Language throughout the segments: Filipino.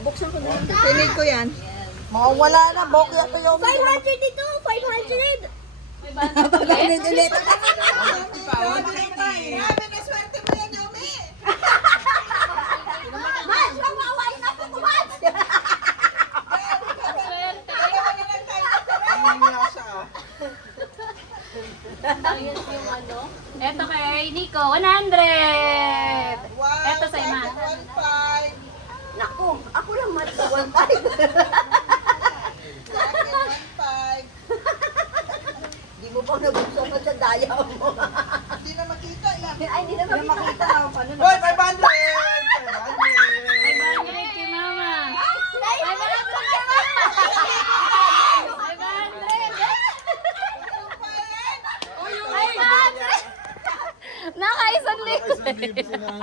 Buksan ko na. Tinig ko yan. Mawala na, bok yan to yung... 500 dito! 500! Ulit. Grabe na swerte mo yan, Yomi! Mats, wag mawain ako ko, Mats! Eto kay Nico, 100! Eto sa ima. 1.5. Naku, ako lang Mats sa 1.5. Di mo pa nabuksan pa sa daya mo. Hindi na makita yan. Ay, hindi na makita. Hoy, 500! 500 kay Mama. 500 kay Mama. 500! Nakaisang libre. 500!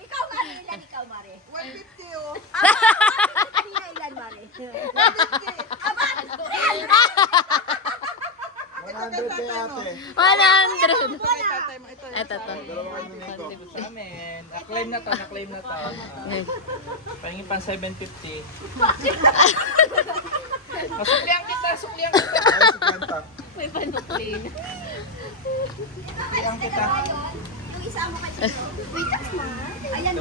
Ikaw, Mari. Ilan ikaw, Mari? 150 oh. Kanina ilan, Mari? 100 kay ate. 100! Tatay mo ito. Eto to. Sa amin. Na-claim na to. Pahingin pang 750. Suklihan kita. May panukli. Suklihan kita. Yung isa mo kasi. Wait, that's Mar. Ayan,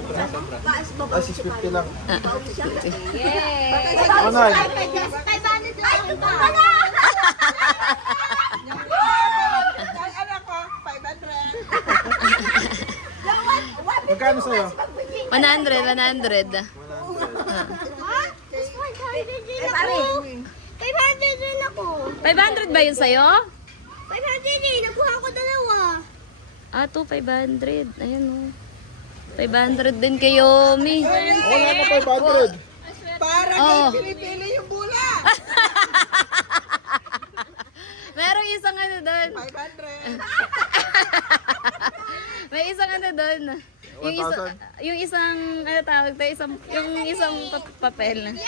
Ah, 650 lang. Yay! Anay. 500 lang. Ay, ito pala! Ay, anak ko, 500. Magkano sa'yo? 100. 100. Pare, 500 din ako. 500 ba yun sa'yo? 500 din. Nakuha ko dalawa. Ah, 500. Ayan o. 500 din kay Yomi. Wala na 500. Para Oo. pinipili yung bula. Merong isang ano doon. 500. May isang ano doon. Yung isang ano tawag tayo, yung isang papel. Yay!